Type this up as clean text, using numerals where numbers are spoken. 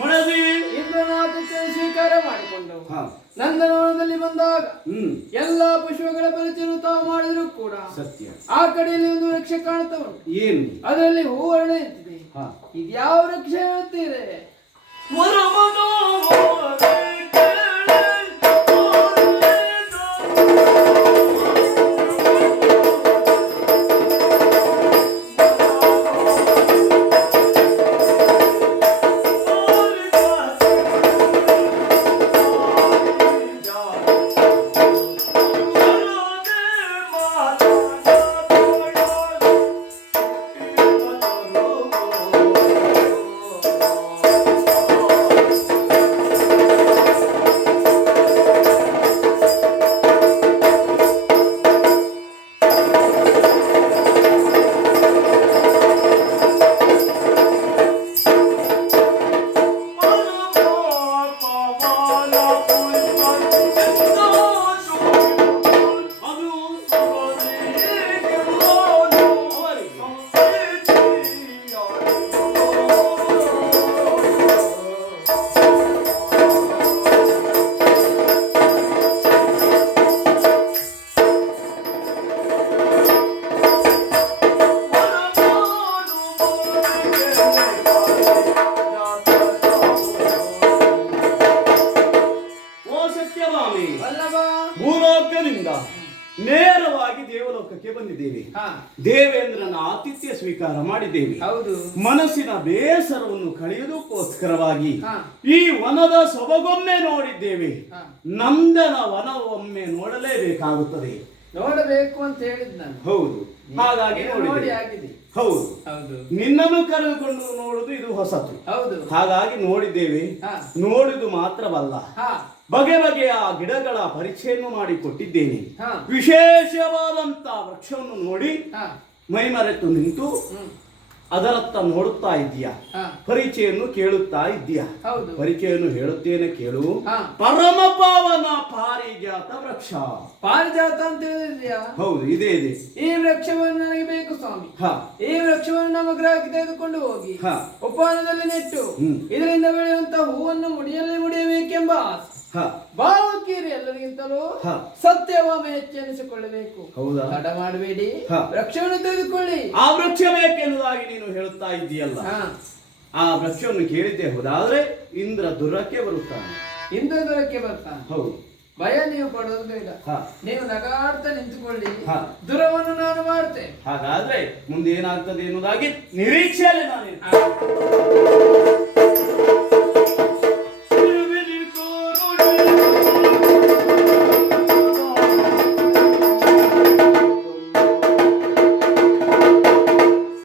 ಮಡದಿ ಇಂದ್ರನಾಥಕ್ಕೆ ಸ್ವೀಕಾರ ಮಾಡಿಕೊಂಡು ನಂದನವನದಲ್ಲಿ ಬಂದಾಗ ಎಲ್ಲಾ ಪಶುಗಳ ಪರಿಚಯ ತಾವು ಮಾಡಿದ್ರು ಕೂಡ ಸತ್ಯ ಆ ಕಡೆಯಲ್ಲಿ ಒಂದು ವೃಕ್ಷ ಕಾಣ್ತಾ ಉಂಟು. ಏನು ಅದರಲ್ಲಿ ಹೂವರ್ಣ ಇರ್ತಿದೆ. ಇದ್ಯಾವ ವೃಕ್ಷ ಹೇಳ್ತೀರಿ? ಭೂಲೋಕದಿಂದ ನೇರವಾಗಿ ದೇವಲೋಕಕ್ಕೆ ಬಂದಿದ್ದೇವೆ. ದೇವೇಂದ್ರನ ಆತಿಥ್ಯ ಸ್ವೀಕಾರ ಮಾಡಿದ್ದೇವೆ. ಮನಸ್ಸಿನ ಬೇಸರವನ್ನು ಕಳೆಯುವುದಕ್ಕೋಸ್ಕರವಾಗಿ ಈ ವನದ ಸೊಬಗೊಮ್ಮೆ ನೋಡಿದ್ದೇವೆ. ನಂದನ ವನವೊಮ್ಮೆ ನೋಡಲೇಬೇಕಾಗುತ್ತದೆ. ನೋಡಬೇಕು ಅಂತ ಹೇಳಿದ್ ನಾನು. ಹೌದು, ಹಾಗಾಗಿ ನೋಡಿ ಆಗಿದೆ. ಹೌದು, ನಿನ್ನನ್ನು ಕರೆದುಕೊಂಡು ನೋಡುದು ಇದು ಹೊಸತು. ಹಾಗಾಗಿ ನೋಡಿದ್ದೇವೆ. ನೋಡುದು ಮಾತ್ರವಲ್ಲ, ಬಗೆ ಬಗೆಯ ಗಿಡಗಳ ಪರಿಚಯವನ್ನು ಮಾಡಿ ಕೊಟ್ಟಿದ್ದೇನೆ. ವಿಶೇಷವಾದಂತ ವೃಕ್ಷವನ್ನು ನೋಡಿ ಮೈಮರೆತು ನಿಂತು ಅದರತ್ತ ನೋಡುತ್ತಾ ಇದ್ದೀಯಾ, ಪರಿಚಯನ್ನು ಕೇಳುತ್ತಾ ಇದ್ದೀಯಾ. ಪರಿಚಯವನ್ನು ಹೇಳುತ್ತೇನೆ ಕೇಳು. ಪರಮ ಪಾವನ ಪಾರಿಜಾತ ವೃಕ್ಷ. ಪಾರಿಜಾತ ಅಂತ ಹೇಳಿದ್ಯಾ? ಹೌದು, ಇದೇ ಇದೆ. ಈ ವೃಕ್ಷವನ್ನು ನನಗೆ ಬೇಕು ಸ್ವಾಮಿ. ಈ ವೃಕ್ಷವನ್ನು ನಮ್ಮ ಗೃಹಕ್ಕೆ ತೆಗೆದುಕೊಂಡು ಹೋಗಿ ಉಪವನದಲ್ಲಿ ನೆಟ್ಟು ಇದರಿಂದ ಬೆಳೆಯುವಂತ ಹೂವನ್ನು ಮುಡಿಯಲ್ಲಿ ಮುಡಿಯಬೇಕೆಂಬ ಭಾವಕೀರಿ ಎಲ್ಲರಿಗಿಂತಲೂ ಸತ್ಯವಾಮ ಹೆಚ್ಚೆನಿಸಿಕೊಳ್ಳಬೇಕು. ಹೌದಾ? ತಡ ಮಾಡಬೇಡಿ, ವೃಕ್ಷವನ್ನು ತೆಗೆದುಕೊಳ್ಳಿ. ಆ ವೃಕ್ಷ ಬೇಕೆನ್ನುವುದಾಗಿ ನೀನು ಹೇಳುತ್ತಾ ಇದ್ದೀಯಲ್ಲ, ಆ ವೃಕ್ಷವನ್ನು ಕೇಳಿದ್ದೆ ಹೋದಾದ್ರೆ ಇಂದ್ರ ದುರಕ್ಕೆ ಬರುತ್ತಾನೆ. ಇಂದ್ರ ದುರಕ್ಕೆ ಬರ್ತಾನೆ. ಹೌದು, ಭಯ ನೀವು ಪಡೋದು ಬೇಡ. ನೀವು ನಗಾಡ್ತಾ ನಿಂತುಕೊಳ್ಳಿ, ದುರವನ್ನು ನಾನು ಮಾಡ್ತೇನೆ. ಹಾಗಾದ್ರೆ ಮುಂದೆ ಏನಾಗ್ತದೆ ಎನ್ನುವುದಾಗಿ ನಿರೀಕ್ಷೆಯಲ್ಲಿ ನಾನು